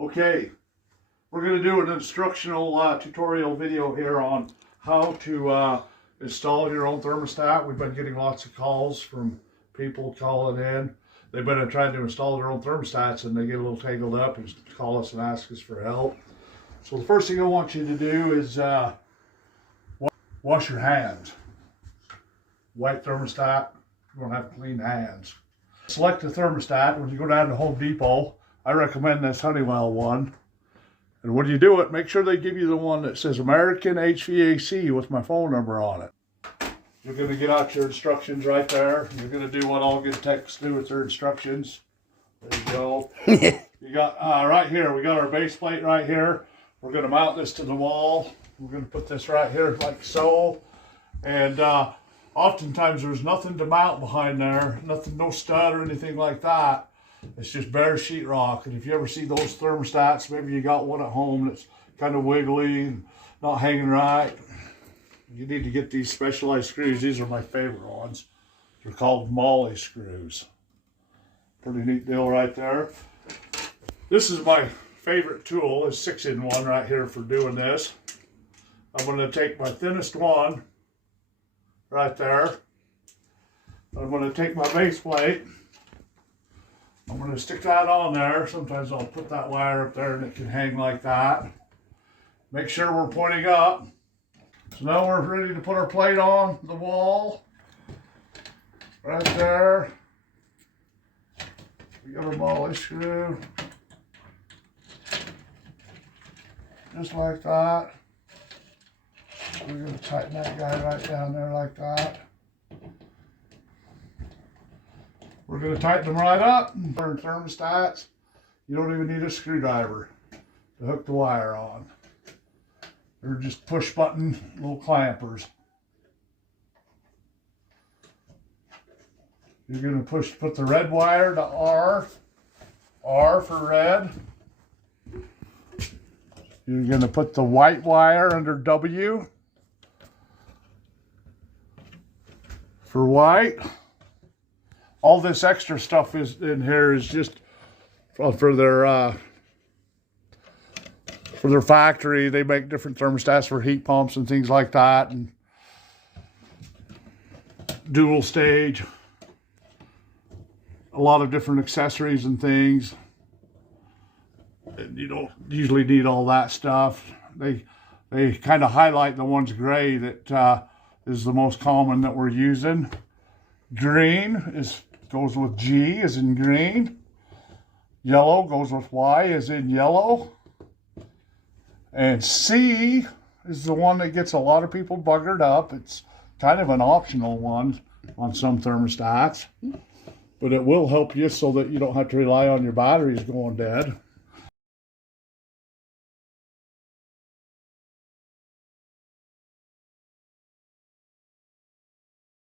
Okay, we're going to do an instructional tutorial video here on how to install your own thermostat. We've been getting lots of calls from people calling in. They've been trying to install their own thermostats and they get a little tangled up and call us and ask us for help. So the first thing I want you to do is wash your hands. White thermostat, you don't have clean hands. Select the thermostat. When you go down to Home Depot, I recommend this Honeywell one. And when you do it, make sure they give you the one that says American HVAC with my phone number on it. You're going to get out your instructions right there. You're going to do what all good techs do with their instructions. There you go. You got right here, we got our base plate right here. We're going to mount this to the wall. We're going to put this right here like so. And oftentimes there's nothing to mount behind there. Nothing, no stud or anything like that. It's just bare sheetrock. And if you ever see those thermostats, maybe you got one at home that's kind of wiggly and not hanging right, you need to get these specialized screws. These are my favorite ones. They're called Molly screws. Pretty neat deal right there. This is my favorite tool, is 6-in-1 right here for doing this. I'm going to take my thinnest one right there. I'm going to take my base plate. I'm going to stick that on there. Sometimes I'll put that wire up there and it can hang like that. Make sure we're pointing up. So now we're ready to put our plate on the wall. Right there. We got our Molly screw. Just like that. We're going to tighten that guy right down there like that. We're going to tighten them right up. For thermostats, you don't even need a screwdriver to hook the wire on. They're just push button little clampers. You're going to put the red wire to R. R for red. You're going to put the white wire under W for white. All this extra stuff is in here is just for their factory. They make different thermostats for heat pumps and things like that, and dual stage. A lot of different accessories and things. And you don't usually need all that stuff. They kind of highlight the ones gray that is the most common that we're using. Green goes with G as in green. Yellow goes with Y as in yellow. And C is the one that gets a lot of people buggered up. It's kind of an optional one on some thermostats, but it will help you so that you don't have to rely on your batteries going dead.